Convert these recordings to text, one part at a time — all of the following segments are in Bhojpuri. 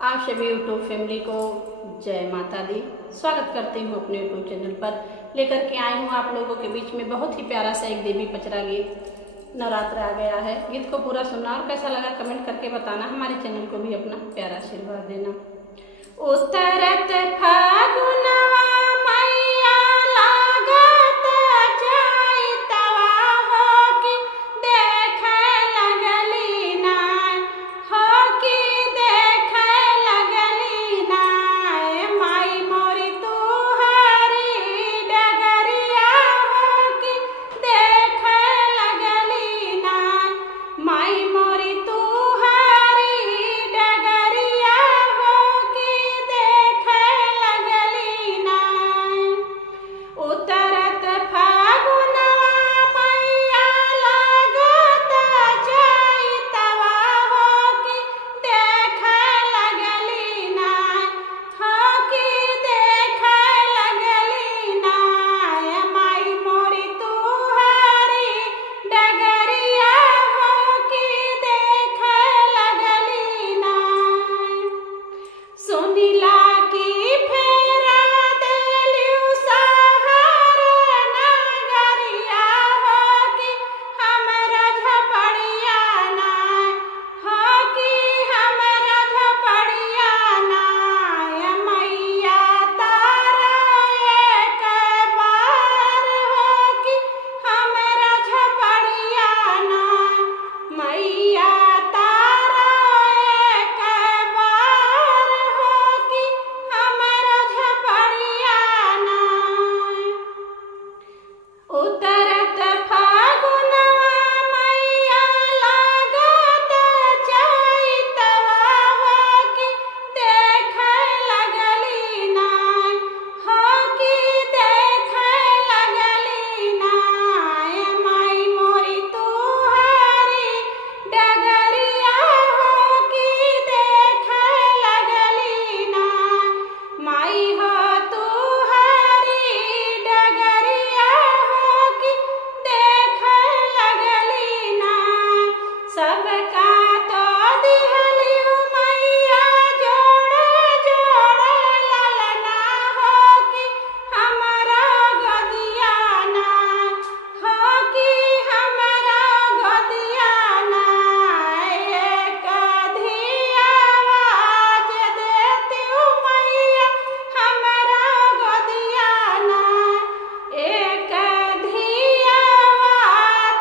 आप सभी यूट्यूब फैमिली को जय माता दी। स्वागत करती हूँ अपने यूट्यूब चैनल पर। लेकर के आई हूँ आप लोगों के बीच में बहुत ही प्यारा सा एक देवी पचरा गीत। नवरात्र आ गया है, गीत को पूरा सुनना और कैसा लगा कमेंट करके बताना। हमारे चैनल को भी अपना प्यारा आशीर्वाद देना। उतरत फागुनवा मैया लागत चैतवा हो कि देखे लगली नाय, हो कि देखे लगली नाय। माई मोरी तू हरी डगरिया हो कि देखे लगली नाय। माई मोरी तू हरी डगरिया हो कि देखे लगली नाय। उतरत फागुनवा मैया लागत चैतवा हो कि देखे लगली नाय, हो कि देखे लगली नाय। माई मोरी तू हरी डगरिया हो कि देखे लगली नाय। सुनिला की फेरा देलियू सहर नगरिया हो कि हमरा झपड़िया नाय, हो कि हमरा झपड़िया नाय। मैया तारा एक बार हो कि हमरा झपड़िया नाय। मैया तारा एक बार हो कि हमरा झपड़िया नाय। उतरत फागुनवा मैया लागत चैतवा हो कि देखे लगली नाय, हो कि देखे लगली नाय। माई मोरी तू हरी डगरिया हो कि देखे लगली नाय। माई हो तू हरी डगरिया हो कि देखे लगली नाय। सबका तो दिहलियू मैया जोड़े जोड़े ललना हो कि हमरा गोदिया नाय, हो कि हमरा गोदिया नाय। एक धियावा जे देतियू मैया हमरा गोदिया नाय। एक धियावा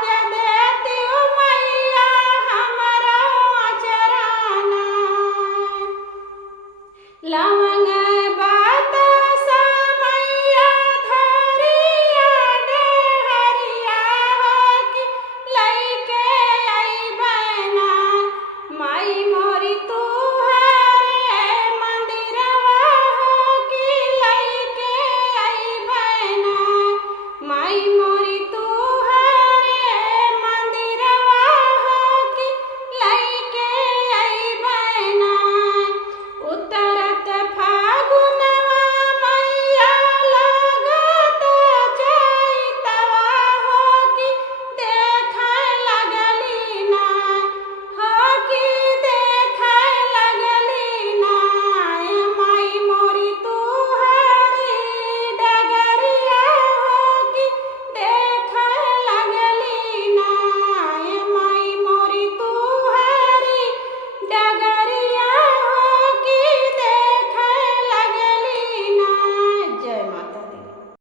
जे देतियू मैया हमरा अचरा नाय।